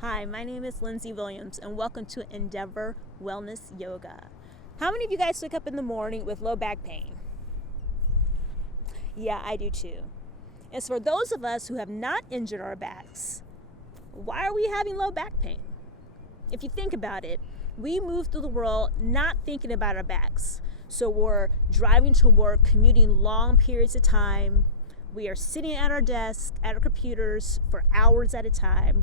Hi, my name is Lindsay Williams, and welcome to Endeavor Wellness Yoga. How many of you guys wake up in the morning with low back pain? Yeah, I do too. And so for those of us who have not injured our backs, why are we having low back pain? If you think about it, we move through the world not thinking about our backs. So we're driving to work, commuting long periods of time. We are sitting at our desk, at our computers for hours at a time.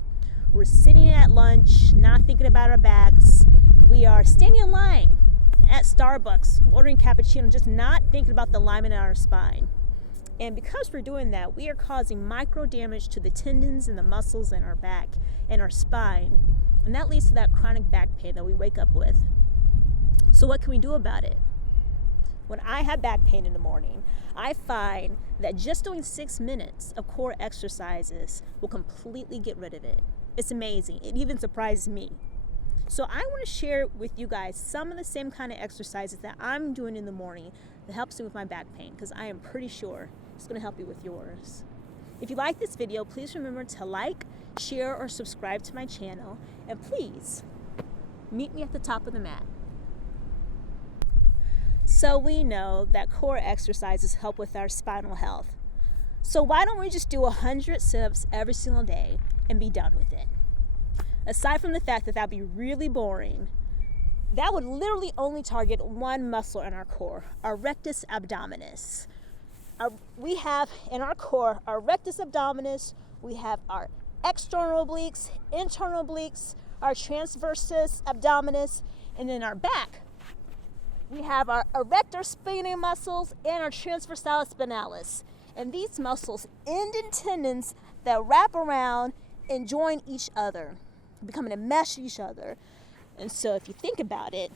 We're sitting at lunch, not thinking about our backs. We are standing in line at Starbucks, ordering cappuccino, just not thinking about the alignment in our spine. And because we're doing that, we are causing micro damage to the tendons and the muscles in our back and our spine. And that leads to that chronic back pain that we wake up with. So what can we do about it? When I have back pain in the morning, I find that just doing 6 minutes of core exercises will completely get rid of it. It's amazing. It even surprised me. So I want to share with you guys some of the same kind of exercises that I'm doing in the morning that helps me with my back pain, because I am pretty sure it's going to help you with yours. If you like this video, please remember to like, share, or subscribe to my channel. And please, meet me at the top of the mat. So we know that core exercises help with our spinal health. So why don't we just do 100 sit-ups every single day and be done with it? Aside from the fact that that'd be really boring, that would literally only target one muscle in our core, our rectus abdominis. We have in our core our rectus abdominis, we have our external obliques, internal obliques, our transversus abdominis, and then our back, we have our erector spinae muscles and our transversalis spinalis. And these muscles end in tendons that wrap around and join each other, becoming a mesh each other. And so if you think about it,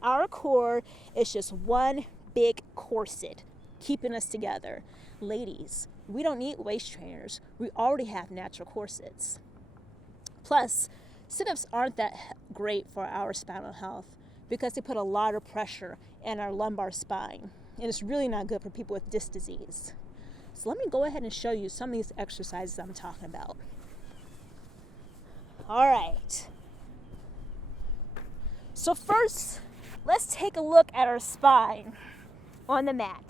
our core is just one big corset keeping us together. Ladies, we don't need waist trainers. We already have natural corsets. Plus, sit-ups aren't that great for our spinal health because they put a lot of pressure in our lumbar spine. And it's really not good for people with disc disease. So let me go ahead and show you some of these exercises I'm talking about. All right. So first, let's take a look at our spine on the mat.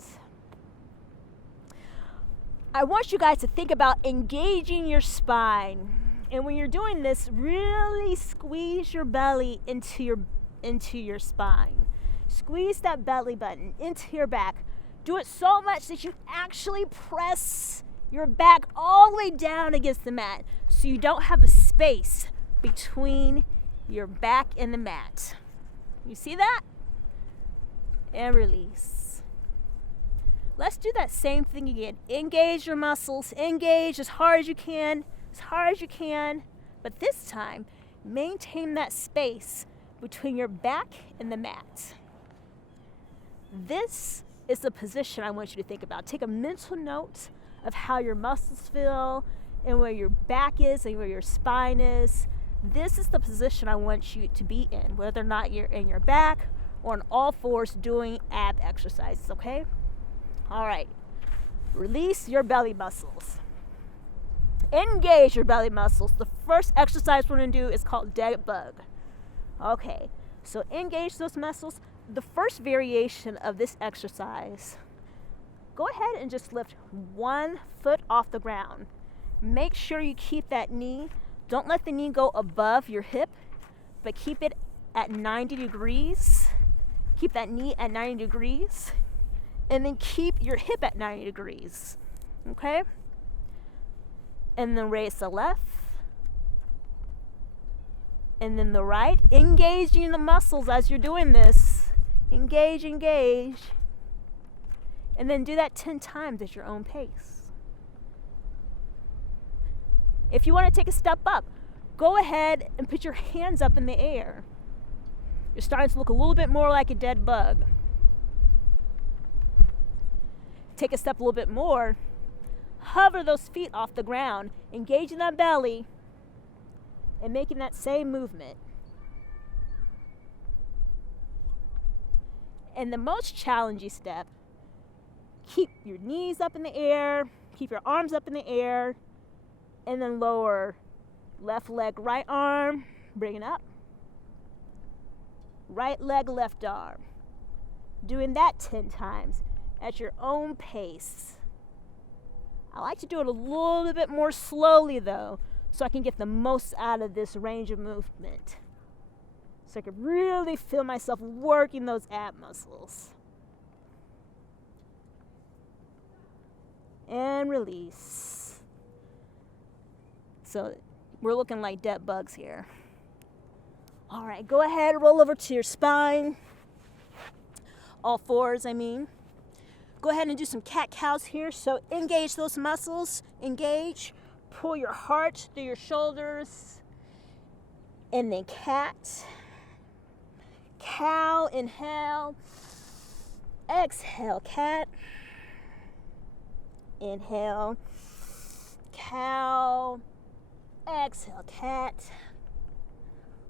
I want you guys to think about engaging your spine. And when you're doing this, really squeeze your belly into your spine. Squeeze that belly button into your back. Do it so much that you actually press your back all the way down against the mat so you don't have a space between your back and the mat. You see that? And release. Let's do that same thing again. Engage your muscles. Engage as hard as you can. As hard as you can. But this time, maintain that space between your back and the mat. This is the position I want you to think about. Take a mental note of how your muscles feel and where your back is and where your spine is. This is the position I want you to be in, whether or not you're in your back or on all fours doing ab exercises, okay? All right. Release your belly muscles. Engage your belly muscles. The first exercise we're going to do is called dead bug. Okay, so engage those muscles. The first variation of this exercise, go ahead and just lift 1 foot off the ground. Make sure you keep that knee. Don't let the knee go above your hip, but keep it at 90 degrees. Keep that knee at 90 degrees. And then keep your hip at 90 degrees. Okay? And then raise the left. And then the right. Engaging the muscles as you're doing this. Engage, engage. And then do that 10 times at your own pace. If you want to take a step up, go ahead and put your hands up in the air. You're starting to look a little bit more like a dead bug. Take a step a little bit more. Hover those feet off the ground, engaging that belly, and making that same movement. And the most challenging step, keep your knees up in the air, keep your arms up in the air, and then lower Left leg, right arm, bring it up. Right leg, left arm. Doing that 10 times at your own pace. I like to do it a little bit more slowly though, so I can get the most out of this range of movement. So I can really feel myself working those ab muscles. And release. So we're looking like dead bugs here. All right, go ahead, roll over to your spine. All fours, I mean. Go ahead and do some cat-cows here. So engage those muscles, engage. Pull your heart through your shoulders. And then cat. Cow, inhale. Exhale, cat. Inhale. Cow. Exhale, cat.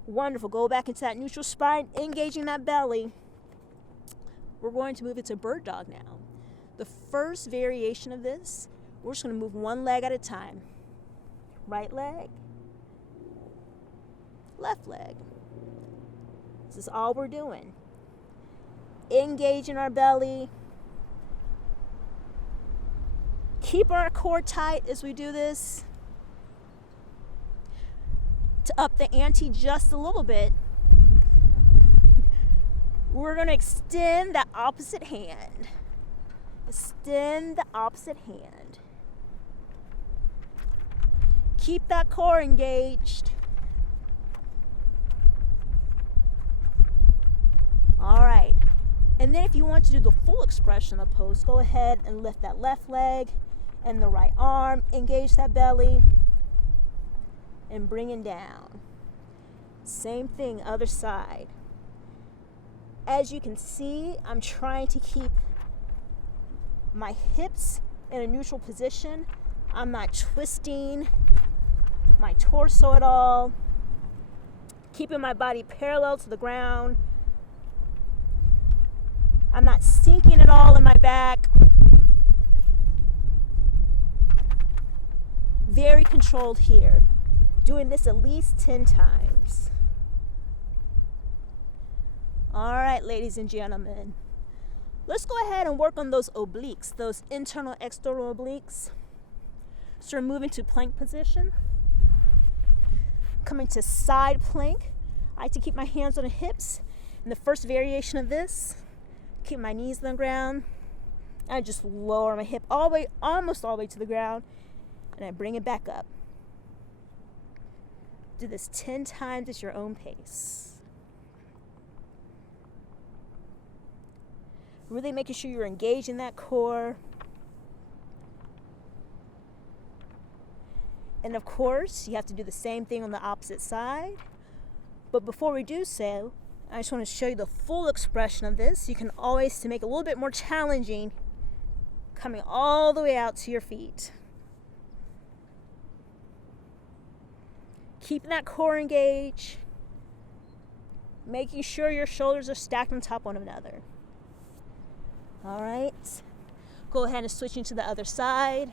Wonderful. Go back into that neutral spine, engaging that belly. We're going to move into bird dog now. The first variation of this, we're just going to move one leg at a time. Right leg, left leg. This is all we're doing. Engaging our belly. Keep our core tight as we do this. To up the ante just a little bit, we're going to extend that opposite hand. Extend the opposite hand. Keep that core engaged. All right. And then if you want to do the full expression of the pose, go ahead and lift that left leg and the right arm. Engage that belly. And bring it down. Same thing, other side. As you can see, I'm trying to keep my hips in a neutral position. I'm not twisting my torso at all. Keeping my body parallel to the ground. I'm not sinking at all in my back. Very controlled here. Doing this at least 10 times. All right, ladies and gentlemen. Let's go ahead and work on those obliques, those internal, external obliques. So we're moving to plank position. Coming to side plank. I like to keep my hands on the hips. In the first variation of this, keep my knees on the ground. I just lower my hip all the way, almost all the way to the ground, and I bring it back up. Do this 10 times at your own pace. Really making sure you're engaged in that core. And of course, you have to do the same thing on the opposite side. But before we do so, I just want to show you the full expression of this. You can always, to make it a little bit more challenging, coming all the way out to your feet. Keeping that core engaged. Making sure your shoulders are stacked on top of one another. All right. Go ahead and switch into the other side.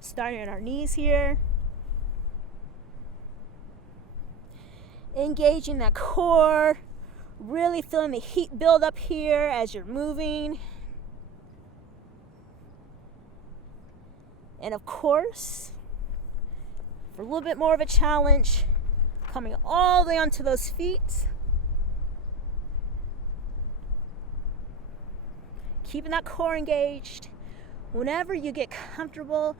Starting on our knees here. Engaging that core. Really feeling the heat build up here as you're moving. And of course, for a little bit more of a challenge, coming all the way onto those feet. Keeping that core engaged. Whenever you get comfortable,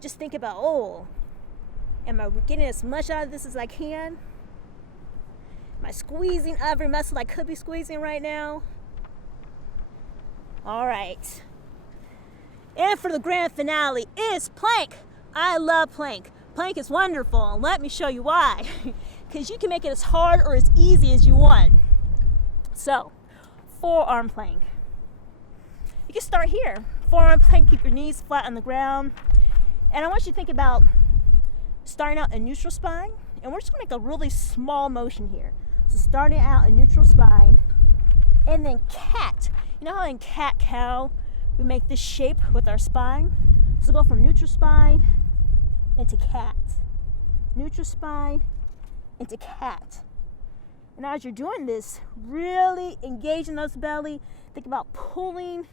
just think about, oh, am I getting as much out of this as I can? Am I squeezing every muscle I could be squeezing right now? All right. And for the grand finale is plank. I love plank. Plank is wonderful, and let me show you why. Because you can make it as hard or as easy as you want. So, forearm plank. You can start here. Forearm plank, keep your knees flat on the ground. And I want you to think about starting out in neutral spine, and we're just gonna make a really small motion here. So starting out in neutral spine, and then cat. You know how in cat-cow, we make this shape with our spine? So go from neutral spine, into cat. Neutral spine into cat. And as you're doing this, really engaging those belly. Think about pulling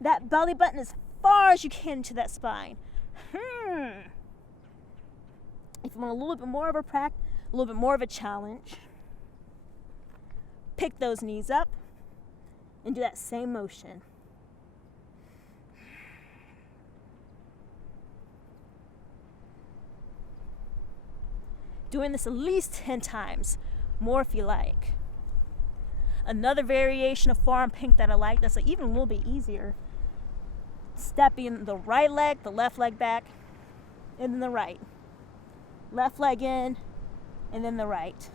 that belly button as far as you can into that spine. If you want a little bit more of a practice, a little bit more of a challenge, pick those knees up and do that same motion. Doing this at least 10 times, more if you like. Another variation of forearm plank that I like, that's like even a little bit easier. Stepping the right leg, the left leg back, and then the right. Left leg in, and then the right.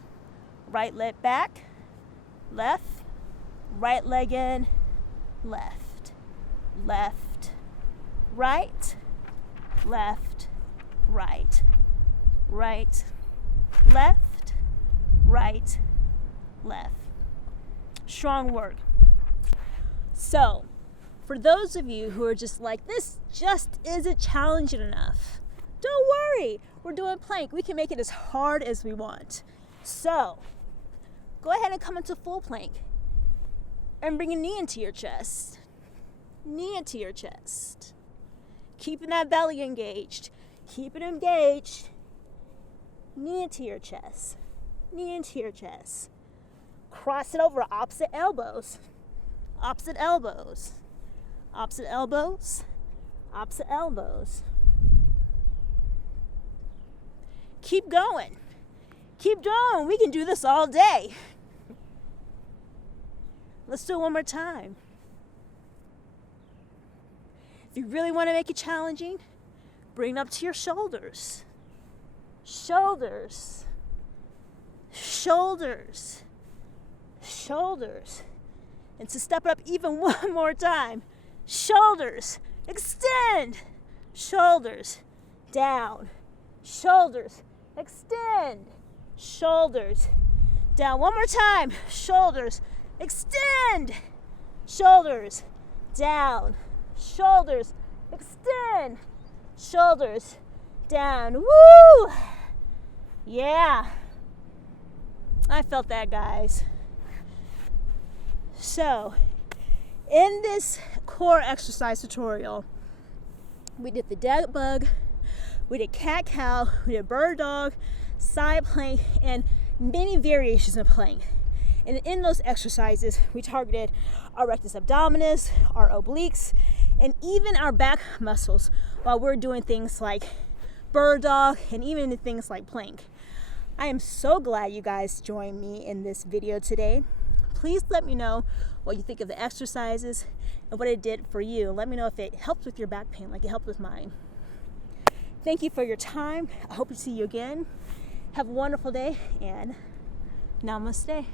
Right leg back, left, right leg in, left, left, right, left, right, right, left, right, left. Strong work. So, for those of you who are just like, this just isn't challenging enough, don't worry. We're doing plank. We can make it as hard as we want. So, go ahead and come into full plank and bring a knee into your chest. Knee into your chest. Keeping that belly engaged. Keep it engaged. Knee into your chest. Knee into your chest. Cross it over opposite elbows. Opposite elbows. Opposite elbows. Opposite elbows. Keep going. Keep going. We can do this all day. Let's do it one more time. If you really want to make it challenging, bring it up to your shoulders. Shoulders. Shoulders. Shoulders. And to step it up even one more time. Shoulders. Extend. Shoulders. Down. Shoulders. Extend. Shoulders. Down. One more time. Shoulders. Extend. Shoulders. Down. Shoulders. Extend. Shoulders. Down. Woo! Yeah. I felt that, guys. So, in this core exercise tutorial, we did the dead bug, we did cat cow, we did bird dog, side plank, and many variations of plank. And in those exercises, we targeted our rectus abdominis, our obliques, and even our back muscles while we're doing things like bird dog and even things like plank. I am so glad you guys joined me in this video today. Please let me know what you think of the exercises and what it did for you. Let me know if it helped with your back pain like it helped with mine. Thank you for your time. I hope to see you again. Have a wonderful day and namaste.